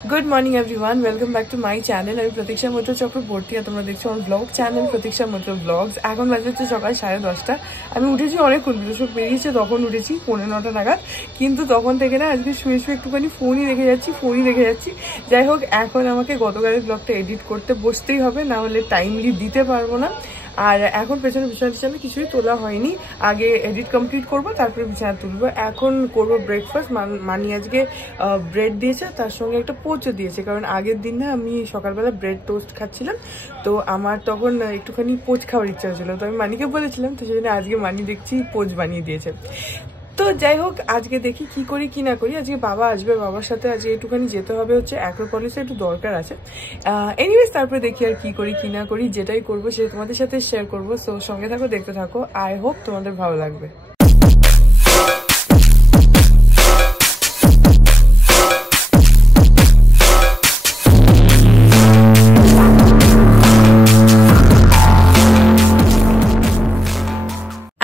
Good morning everyone, welcome back to my channel. আমি প্রতীক্ষা মৈত্র চক্রবর্তী আর তোমরা দেখছো আমার ব্লগ চ্যানেল প্রতীক্ষা মৈত্র ব্লগস। এখন বাজে হচ্ছে সকাল 10:30। আমি উঠেছি অনেকক্ষণ, বৃহস্পতি বেরিয়েছে তখন উঠেছি 9:45 নাগাদ। কিন্তু তখন থেকে না আজকে শুয়ে শুয়ে একটুখানি ফোনই দেখে যাচ্ছি। যাই হোক, এখন আমাকে গতকালের ব্লগটা এডিট করতে বসতেই হবে, না হলে টাইমলি দিতে পারবো না। আর এখন পেছনে বিছানা কিছুই তোলা হয়নি, আগে এডিট কমপ্লিট করবো তারপরে বিছানা তুলবো। এখন করবো ব্রেকফাস্ট। মানি আজকে ব্রেড দিয়েছে, তার সঙ্গে একটা পোচও দিয়েছে, কারণ আগের দিন না আমি সকালবেলা ব্রেড টোস্ট খাচ্ছিলাম, তো আমার তখন একটুখানি পোচ খাওয়ার ইচ্ছা হয়েছিল, তো আমি মানিকে বলেছিলাম, তো সেজন্য আজকে মানি দেখছি পোচ বানিয়ে দিয়েছে। তো যাই হোক, আজকে দেখি কি করি কি না করি। আজকে বাবা আসবে, বাবার সাথে আজকে একটুখানি যেতে হবে, হচ্ছে অ্যাক্রোপলিসে একটু দরকার আছে। এনিওয়েজ তারপরে দেখি আর কি করি কি না করি, যেটাই করবো সেটা তোমাদের সাথে শেয়ার করবো। সো সঙ্গে থাকো, দেখতে থাকো, আই হোপ তোমাদের ভালো লাগবে।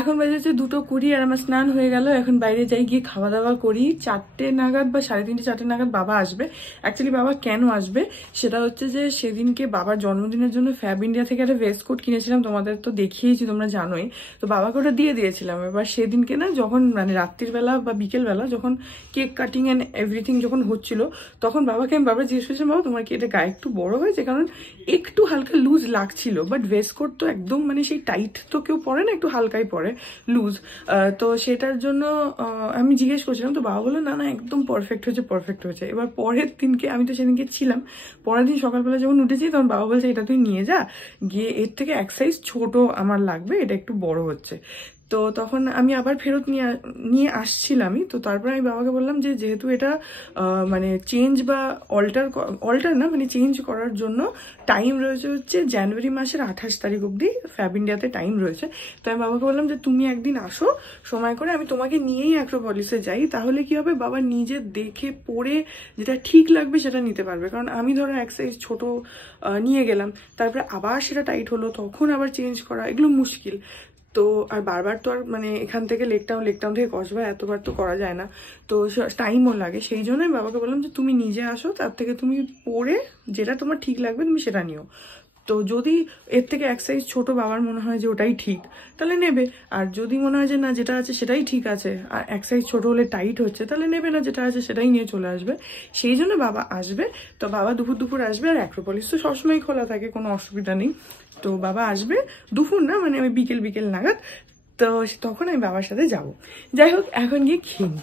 এখন বাজে হচ্ছে 2:20 আর আমার স্নান হয়ে গেল। এখন বাইরে যাই, গিয়ে খাওয়া দাওয়া করি। 4টে নাগাদ বা 3:30 4টে নাগাদ বাবা আসবে। অ্যাকচুয়ালি বাবা কেন আসবে সেটা হচ্ছে যে সেদিনকে বাবার জন্মদিনের জন্য ফ্যাব ইন্ডিয়া থেকে একটা ভেস্ট কোট কিনেছিলাম, তোমাদের তো দেখিয়েছি, তোমরা জানোই। তো বাবাকে ওটা দিয়ে দিয়েছিলাম। এবার সেদিনকে না যখন মানে রাত্রির বেলা বা বিকেলবেলা যখন কেক কাটিং অ্যান্ড এভরিথিং যখন হচ্ছিল, তখন বাবাকে আমি বাবা জিজ্ঞেস করেছিলাম, বাবা তোমার কি এটা গায়ে একটু বড় হয়েছে? কারণ একটু হালকা লুজ লাগছিল, বাট ভেস্ট কোট তো একদম মানে সেই টাইট তো কেউ পরে না, একটু হালকাই পরে লুজ। তো সেটার জন্য আমি জিজ্ঞেস করছিলাম, তো বাবা বললো না না একদম পারফেক্ট হয়েছে। এবার পরের দিনকে আমি তো সেদিনকে ছিলাম, পরের দিন সকালবেলা যখন উঠেছি তখন বাবা বলছে এটা তুই নিয়ে যা, গিয়ে এর থেকে এক সাইজ ছোট আমার লাগবে, এটা একটু বড় হচ্ছে। তো তখন আমি আবার ফেরত নিয়ে আসছিলামই। তো তারপরে আমি বাবাকে বললাম যে যেহেতু এটা মানে চেঞ্জ বা অল্টার না, মানে চেঞ্জ করার জন্য টাইম রয়েছে হচ্ছে জানুয়ারি মাসের 28 তারিখ অবধি ফ্যাব ইন্ডিয়াতে টাইম রয়েছে। তো আমি বাবাকে বললাম যে তুমি একদিন আসো সময় করে, আমি তোমাকে নিয়েই অ্যাক্রোপলিসে যাই, তাহলে কি হবে বাবা নিজে দেখে পড়ে যেটা ঠিক লাগবে সেটা নিতে পারবে। কারণ আমি ধরো এক সাইজ ছোট নিয়ে গেলাম, তারপরে আবার সেটা টাইট হলো, তখন আবার চেঞ্জ করা, এগুলো মুশকিল। তো আর বারবার তো আর মানে এখান থেকে লেকটাউন থেকে কসবা এতবার তো করা যায় না, তো টাইমও লাগে। সেই জন্য আমি বাবাকে বললাম যে তুমি নিজে আসো, তার থেকে তুমি পরে যেটা তোমার ঠিক লাগবে তুমি সেটা নিও। তো যদি এর থেকে এক সাইজ ছোট বাবার মনে হয় যে ওটাই ঠিক, তাহলে নেবে। আর যদি মনে হয় যে না যেটা আছে সেটাই ঠিক আছে, আর এক সাইজ ছোট হলে টাইট হচ্ছে, তাহলে নেবে না, যেটা আছে সেটাই নিয়ে চলে আসবে। সেই জন্য বাবা আসবে। তো বাবা দুপুর আসবে, আর অ্যাক্রোপলিস তো সবসময় খোলা থাকে, কোনো অসুবিধা নেই। তো বাবা আসবে দুপুর না, মানে ওই বিকেল নাগাদ। তো তখন আমি বাবার সাথে যাব। যাই হোক, এখন গিয়ে খেয়ে নিই।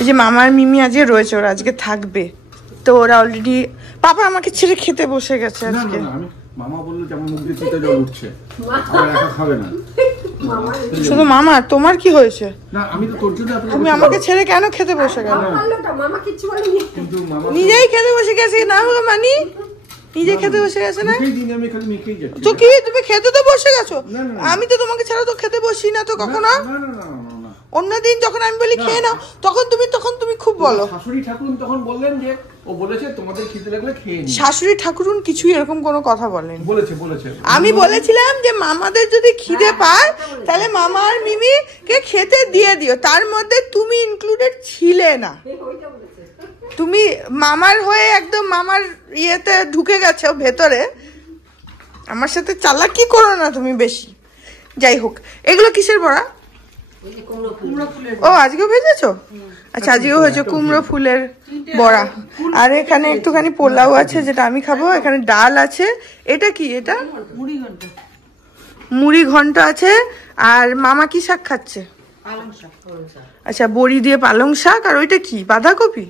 এই যে মামার মিমি আজকে রয়েছে, ওরা আজকে থাকবে, তো ওরা অলরেডি পাপা আমাকে ছেড়ে খেতে বসে গেছে আজকে। মামা বললো যেমন মুখ দিয়ে চিন্তা জল উঠছে, আর একা খাবে না। শুধু মামা, তোমার কি হয়েছে? না আমি তো তোর জন্য তুমি আমাকে ছেড়ে কেন খেতে বসে গেল? মামা কিছু বলেনি, কিন্তু মামা নিজেই খেতে বসে গেছে না গো মানি, নিজে খেতে বসে গেছে না? আমি খালি মেখেই যাচ্ছি। তো কি তুমি খেতে তো বসে গেছো? আমি তো তোমাকে ছাড়া তো খেতে বসি না তো কখনো। না না না না, অন্যদিন যখন আমি বলি খেয়ে নাও, তখন তুমি খুব বলো। শাশুড়ি ঠাকুরুন তখন বললেন যে ও বলেছে তোমাদের খিদে লাগলে খেয়ে নিও। শাশুড়ি ঠাকুরুন কিছুই এরকম কোনো কথা বলেন? বলেছে। আমি বলেছিলাম যে মামাদের যদি খিদে পায় তাহলে মামা আর মিমিকে খেতে দিয়ে দিও, তার মধ্যে তুমি ইনক্লুডেড ছিলে না। তুমি মামার হয়ে একদম মামার ইয়েতে ঢুকে গেছো ভেতরে, আমার সাথে চালাকি করো না তুমি বেশি। যাই হোক, এগুলো কিসের বড়া? ও আজকেও ভেজেছো? আচ্ছা, আজকেও হয়েছে কুমড়ো ফুলের বড়া। আর এখানে একটুখানি পোলাও আছে যেটা আমি খাবো, এখানে ডাল আছে। এটা কি? এটা মুড়ি ঘন্ট আছে। আর মামা কি শাক খাচ্ছে? আচ্ছা, বড়ি দিয়ে পালং শাক। আর ওইটা কি? বাঁধাকপি।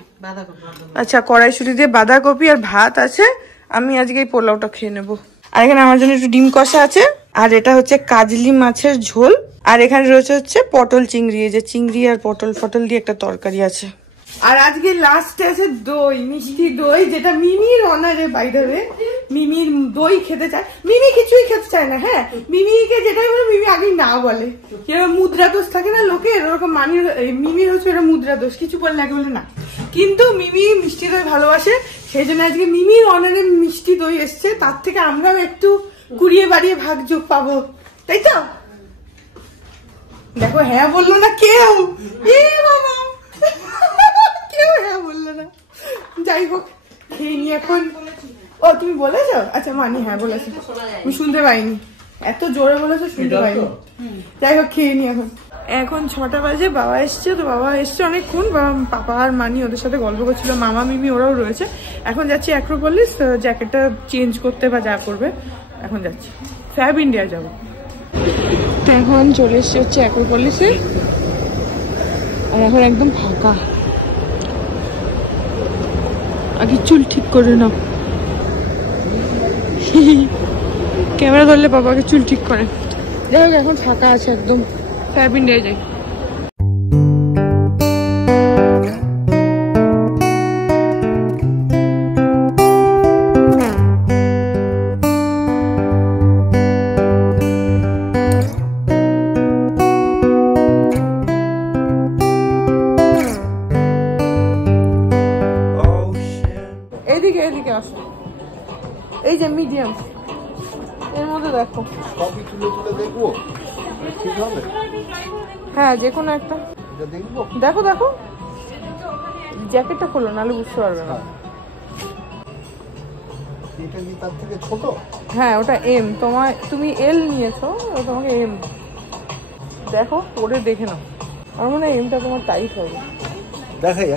আচ্ছা, কড়াইশুঁটি দিয়ে বাঁধাকপি আর ভাত আছে। আমি আজকে এই পোলাওটা খেয়ে নেবো। আর এখানে আমার জন্য একটু ডিম কষা আছে। আর এটা হচ্ছে কাজলি মাছের ঝোল। আর এখানে রয়েছে হচ্ছে পটল চিংড়ি, এই যে চিংড়ি আর পটল দিয়ে একটা তরকারি আছে। আর আজকে লাস্টে আছে দই, মিষ্টি দই, যেটা মিমির অনারে। বাই দ্য ওয়ে, মিমির দই খেতে চায়, মিমি কিছুই খেতে চায় না। হ্যাঁ, মিমিকে যেটাই বলে মিমি আগেই না বলে। কিরকম মুদ্রা দোষ থাকে না লোকের, ওরকম মিমির হচ্ছে এটা মুদ্রা দোষ, কিছু বললে আগে বলে না। কিন্তু মিমি মিষ্টি দই ভালোবাসে, সেই জন্য আজকে মিমির অনারে মিষ্টি দই এসছে, তার থেকে আমরাও একটু কুড়িয়ে বাড়িয়ে ভাগ যোগ পাবো, তাই তো? দেখো হ্যাঁ বললো না কেউ, কেউ হ্যাঁ বললো না। যাই হোক খেয়ে নি এখন। ও তুমি বলেছো? আচ্ছা মানি হ্যাঁ বলেছো, আমি শুনতে পাইনি, এত জোরে বলেছো শুনতে পাইনি। যাই হোক খেয়ে নি এখন। এখন 6টা বাজে, বাবা এসছে, তো বাবা এসছে অনেকক্ষণ, পাপা আর মানি ওদের সাথে গল্প করছিল, মামা মিমি ওরাও রয়েছে। এখন যাচ্ছি অ্যাক্রোপলিস, জ্যাকেটটা চেঞ্জ করতে বা যা করবে এখন যাচ্ছি, ফ্যাব ইন্ডিয়া যাবো। এখন চলে এসছে হচ্ছে অ্যাক্রোপলিসে, আর এখন একদম ফাঁকা। আগে চুল ঠিক করে নাও, ক্যামেরা ধরলে বাবাকে চুল ঠিক করে। যাই হোক এখন ফাঁকা আছে একদম, ফ্যাব ইন্ডিয়া যাই। এদিকে এদিকে আসো, এই যে মিডিয়াম এর মধ্যে দেখো, সবই তুলে তুলে দেখবো ঠিক হবে? হ্যাঁ যে কোনো একটা এটা দেখবো। দেখো দেখো, জ্যাকেটটা খোলো নাহলে বুঝতে পারবে না। এটা কি তার থেকে ছোট? হ্যাঁ ওটা এম, তুমি এল নিয়েছো, তোমাকে এম। দেখো পরে দেখে নাও, আমার মনে হয় এমটা তোমার টাইট হবে। দেখাই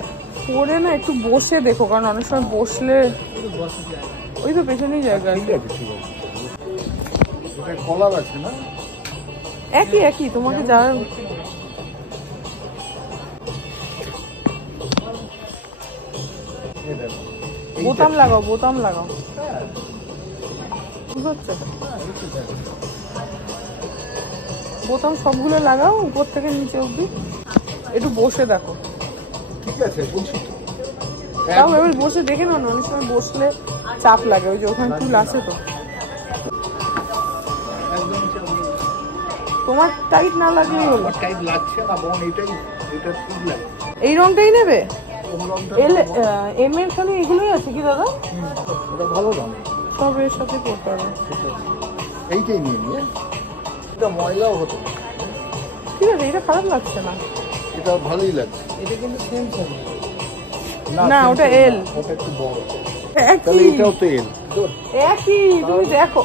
পরে না একটু বসে দেখো, কারণ অনেক সময় বসলে ওই তো পেছনেই জায়গা আছে। ঠিক আছে ঠিক আছে। এটা কলার আছে না? একই একই তোমাকে যার বোতাম লাগাও, বোতাম লাগাও, বুঝতে বোতাম সবগুলো লাগাও উপর থেকে নিচে অব্দি, একটু বসে দেখো। ঠিক আছে বলছি তো। তাও এবার বসে দেখে নাও না, অনেক সময় বসলে চাপ লাগে, ওই যে ওখানে টুল আছে তো। তোমার টাইট না লাগলেই হলো। টাইট লাগছে না বোন, এটাই এটা ঠিক লাগে। এই রংটাই নেবে? এম এর খালি এগুলোই আছে কি দাদা? এটা ভালো রং, সব এর সাথে করতে হবে। এইটাই নিয়ে নিয়ে, এটা ময়লাও হতো। ঠিক আছে এটা খারাপ লাগছে না, এটা ভালোই লাগছে। এটা কিন্তু সেম সেম না, ওটা এল, ওটা একটু বড়। তাহলে এটাও তো এল একই। তুমি দেখো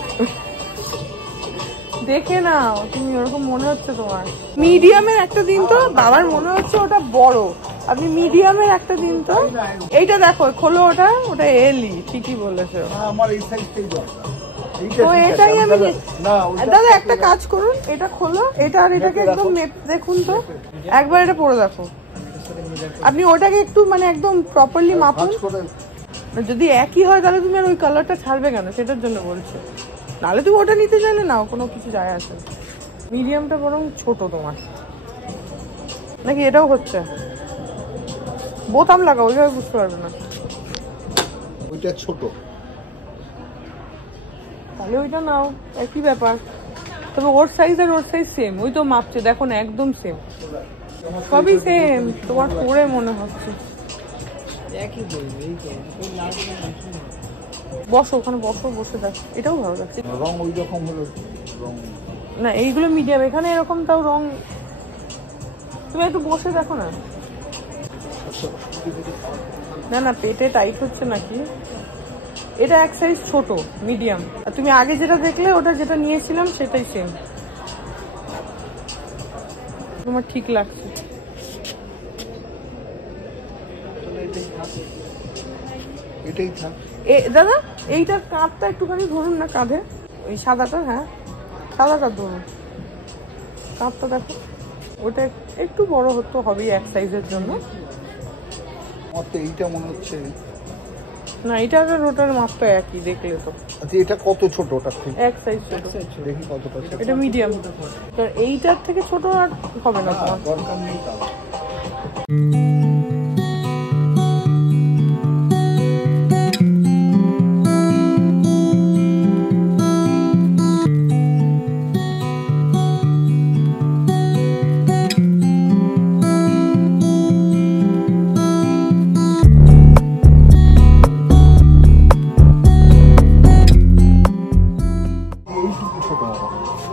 দেখে নাও, তুমি ওরকম মনে হচ্ছে তোমার। মিডিয়ামের একটা দিন তো, বাবার মনে হচ্ছে ওটা বড়, আপনি মিডিয়ামের একটা দিন তো। এইটা দেখো খোলো, ওটা ওটা এলই, ঠিকই বলেছো। আমার এই সাইজটাই দরকার। তো এটাই আমি দাদা একটা কাজ করুন, এটা খোলো, এটা আর এটাকে একদম দেখুন তো, একবার এটা পরে দেখো। আপনি ওটাকে একটু মানে একদম প্রপারলি মাপুন, যদি একই হয় তাহলে তুমি আর ওই কালারটা ছাড়বে কেন, সেটার জন্য বলছো। নাহলে তুমি ওটা নিতে চাইলে নাও, কোনো কিছু যায় আসে। মিডিয়ামটা বরং ছোট তোমার নাকি? এটাও হচ্ছে বোতাম লাগাও, ওইভাবে বুঝতে পারবে না। ওইটা ছোট, তাহলে ওইটা নাও, একই ব্যাপার। তবে ওর সাইজ আর ওর সাইজ সেম, ওই তো মাপছে দেখো না, একদম সেম, সবই সেম। তোমার পরে মনে হচ্ছে বসো ওখানে, বসো, বসে দেখ, এটাও ভালো লাগছে। রং ওই রকম হলো রং না এইগুলো মিডিয়াম, এখানে এরকম তাও রং। তুমি একটু বসে দেখো না। না না পেটে টাইট হচ্ছে নাকি? এটা এক সাইজ ছোট মিডিয়াম, আর তুমি আগে যেটা দেখলে ওটা যেটা নিয়েছিলাম সেটাই সেম, তোমার ঠিক লাগছে। এটাই থাক। দাদা এইটার কাঁধটা একটুখানি ধরুন না কাঁধে, ওই সাদাটা, হ্যাঁ সাদাটা ধরুন, কাঁধটা দেখো, ওটা একটু বড় হতো, হবেই এক সাইজের জন্য। এইটা মনে হচ্ছে না এটা আর ওটার মাপটা একই, দেখলে তো। আচ্ছা এটা কত ছোট? ওটার থেকে এক সাইজ ছোট, দেখি কতটা ছোট। এটা মিডিয়াম, এইটার থেকে ছোট আর হবে না তোমার। দরকার নেই তাও।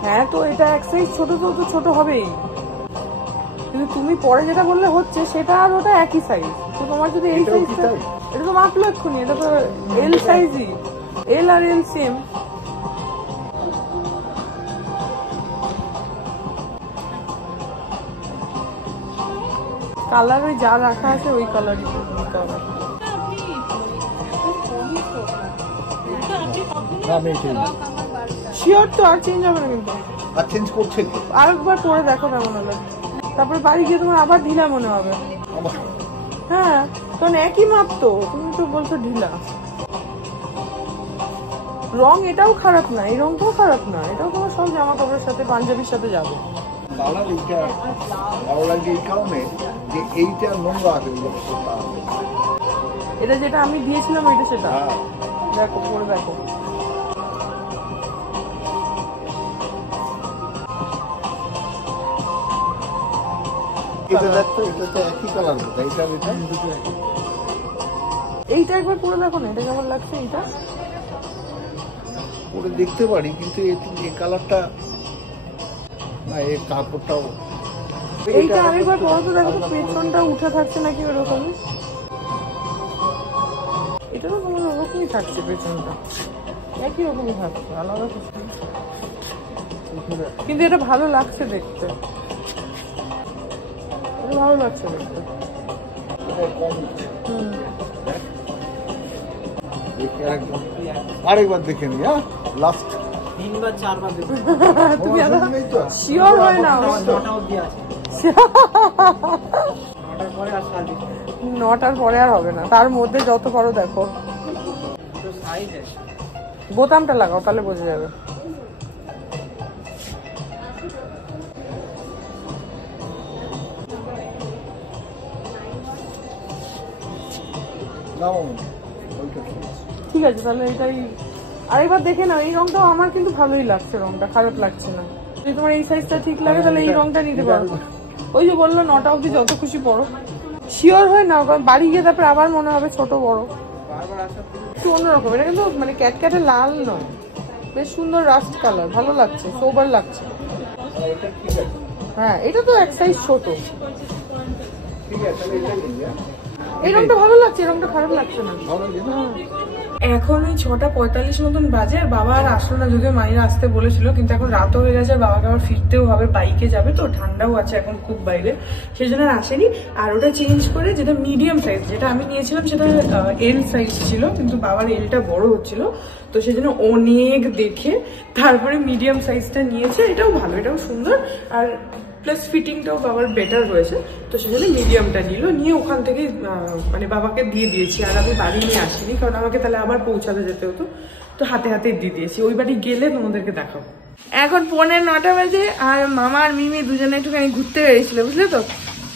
হ্যাঁ তো এটা এক সাইজ ছোট, তো ছোট হবেই। তুমি পরে যেটা বললে হচ্ছে সেটা আর ওটা একই সাইজ। তো তোমার যদি এই সাইজটা, এটা তো মাপলো এক্ষুনি, এটা তো এল সাইজই, এল আর এল সেম। কালার ওই যা রাখা আছে ওই কালারই দিতে হবে। শিওর তো আর চেঞ্জ হবে না কিন্তু? আর চেঞ্জ করছে কি? আরেকবার পরে দেখো কেমন হলো, তারপরে বাড়ি গিয়ে তোমার আবার ঢিলা মনে হবে। হ্যাঁ, কারণ একই মাপ তো, তুমি তো বলছো ঢিলা। রং এটাও খারাপ না, এই রংটাও খারাপ না, এটাও তোমার সব জামা কাপড়ের সাথে পাঞ্জাবির সাথে যাবে। কালার এইটা ভালো লাগে এই কারণে যে এইটা নোংরা আছে। এটা যেটা আমি দিয়েছিলাম ওইটা সেটা, দেখো পরে দেখো। এইটা একবার পরে দেখো না, এটা কেমন লাগছে। এইটা পরে দেখতে পারি, কিন্তু এই কালারটা না, এই কাপড়টাও। এইটা আরেকবার পরে তো দেখো তো পেছনটা উঠে থাকছে নাকি ওরকম। এটা তো তোমার ওরকমই থাকছে, পেছনটা একই রকমই থাকছে, আলাদা কিছু। কিন্তু এটা ভালো লাগছে দেখতে, এটা ভালো লাগছে দেখতে। আরেকবার দেখে নি, হ্যাঁ লাস্ট 3 বা 4 বার দেখো। তুমি শিওর হয় না? 9টা অবধি আছে, 9টার পরে আর সার্ভিস 9টার পরে আর হবে না, তার মধ্যে যত পারো দেখো। তো সাইজ আছে, বোতামটা লাগাও তাহলে বোঝা যাবে। ঠিক আছে তাহলে এটাই আরেকবার দেখে নাও। এই রংটাও আমার কিন্তু ভালোই লাগছে, রংটা খারাপ লাগছে না। যদি তোমার এই সাইজটা ঠিক লাগে তাহলে এই রংটা নিতে পারো। ওই যে বললো 9টা অবধি যত খুশি পড়ো, শিওর হয় না, কারণ বাড়ি গিয়ে তারপরে আবার মনে হবে ছোট বড়। একটু অন্যরকম, এটা কিন্তু মানে ক্যাটক্যাটে লাল নয়, বেশ সুন্দর রাস্ট কালার, ভালো লাগছে, সোবার লাগছে। হ্যাঁ এটা তো এক সাইজ ছোট। এই রংটা ভালো লাগছে, এই রংটা খারাপ লাগছে না। এখন ওই 6:45 মতন বাজে, আর বাবা আর আসলো না, যদিও মাইরা আসতে বলেছিল, কিন্তু এখন রাতও হয়ে গেছে, আর বাবাকে আবার ফিরতেও হবে, বাইকে যাবে তো, ঠান্ডাও আছে এখন খুব বাইরে, সেই জন্য আর আসেনি। আর ওটা চেঞ্জ করে যেটা মিডিয়াম সাইজ, যেটা আমি নিয়েছিলাম সেটা এল সাইজ ছিল, কিন্তু বাবার এলটা বড় হচ্ছিল, তো সেই জন্য অনেক দেখে তারপরে মিডিয়াম সাইজটা নিয়েছে। এটাও ভালো, এটাও সুন্দর, আর প্লাস ফিটিংটাও বাবার বেটার হয়েছে, তো সেজন্য মিডিয়ামটা নিয়ে ওখান থেকে মানে বাবাকে দিয়ে দিয়েছি। আর আমি বাড়ি নিয়ে আসিনি, কারণ আমাকে তাহলে আবার পৌঁছাতে যেতে হতো, তো হাতে হাতে দিয়ে দিয়েছি। ওই বাড়ি গেলে তোমাদেরকে দেখাবো। এখন 9:45 বাজে, আর মামা আর মিমি দুজনে একটুখানি ঘুরতে বেরিয়েছিল, বুঝলে তো।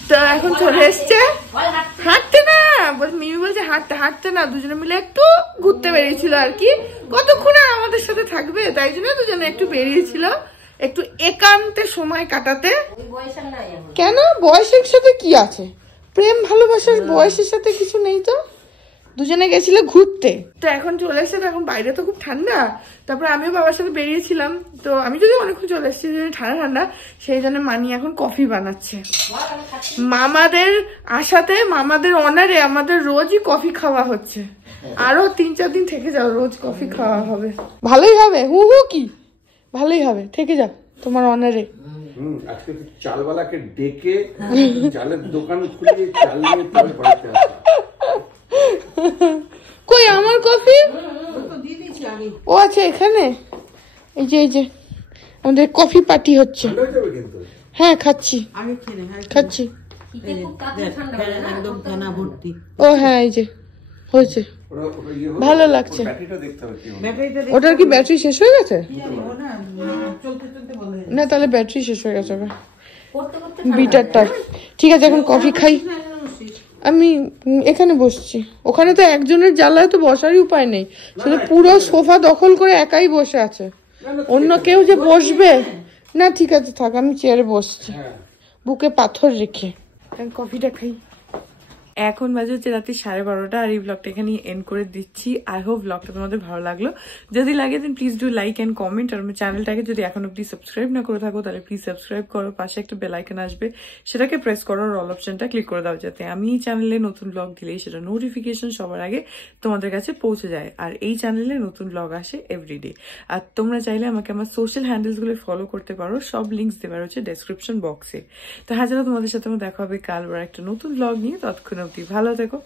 তো এখন চলে এসছে, হাঁটতে না বলছে, মিমি বলছে হাঁটতে হাঁটতে না, দুজনে মিলে একটু ঘুরতে বেরিয়েছিল আর কি। কতক্ষণ আর আমাদের সাথে থাকবে, তাই জন্য দুজনে একটু বেরিয়েছিল, একটু একান্তে সময় কাটাতে। কেন বয়সের সাথে কি আছে, প্রেম ভালোবাসার বয়সের সাথে কিছু নেই তো। দুজনে গেছিল ঘুরতে, তো এখন চলে এসছে, এখন বাইরে তো খুব ঠান্ডা। তারপরে আমিও বাবার সাথে বেরিয়েছিলাম, তো আমি যদি অনেকক্ষণ চলে এসেছি, ঠান্ডা ঠান্ডা, সেই জন্য মানি এখন কফি বানাচ্ছে। মামাদের আশাতে, মামাদের অনারে আমাদের রোজই কফি খাওয়া হচ্ছে। আরো 3-4 দিন থেকে যাও, রোজ কফি খাওয়া হবে। ভালোই হবে, হু হু কি ভালোই হবে, থেকে যাও তোমার অনারে। আজকে চালওয়ালাকে ডেকে চালের দোকান খুলে চাল নিয়ে তবে বাড়িতে আসে। কই আমার কফি? ও আচ্ছা এখানে, এই যে আমাদের কফি পার্টি হচ্ছে। হ্যাঁ খাচ্ছি, খাচ্ছি। ও হ্যাঁ এই যে হয়েছে, ভালো লাগছে। ওটার কি ব্যাটারি শেষ হয়ে গেছে? না তাহলে ব্যাটারি শেষ হয়ে গেছে বিটারটা। ঠিক আছে এখন কফি খাই। আমি এখানে বসছি, ওখানে তো একজনের জ্বালায় তো বসারই উপায় নেই, শুধু পুরো সোফা দখল করে একাই বসে আছে, অন্য কেউ যে বসবে না। ঠিক আছে থাক, আমি চেয়ারে বসছি বুকে পাথর রেখে। কফিটা খাই। এখন বাজে হচ্ছে রাতে 12:30 আর এই ব্লগটা এখানে এন্ড করে দিচ্ছি। আই হোপ ব্লগটা তোমাদের ভালো লাগলো। যদি লাগে দেন please do like and comment. আর আমার চ্যানেলটাকে যদি এখনো প্লিজ সাবস্ক্রাইব না করে থাকো তাহলে প্লিজ সাবস্ক্রাইব করো। পাশে একটা বেল আইকন আসবে, সেটাকে প্রেস করো, অল অপশনটা ক্লিক করে দাও, যাতে আমি এই চ্যানেলে নতুন ব্লগ দিলেই সেটা নোটিফিকেশন সবার আগে তোমাদের কাছে পৌঁছে যায়। আর এই চ্যানেলে নতুন ব্লগ আসে এভরিডে। আর তোমরা চাইলে আমাকে আমার সোশ্যাল হ্যান্ডেলস গুলো ফলো করতে পারো, সব লিঙ্কস দেওয়া রয়েছে ডেসক্রিপশন বক্সে। তো হাজারো তোমাদের সাথে আমার দেখা হবে কাল একটা নতুন ব্লগ নিয়ে। ততক্ষণ অব্দি ভালো থেকো।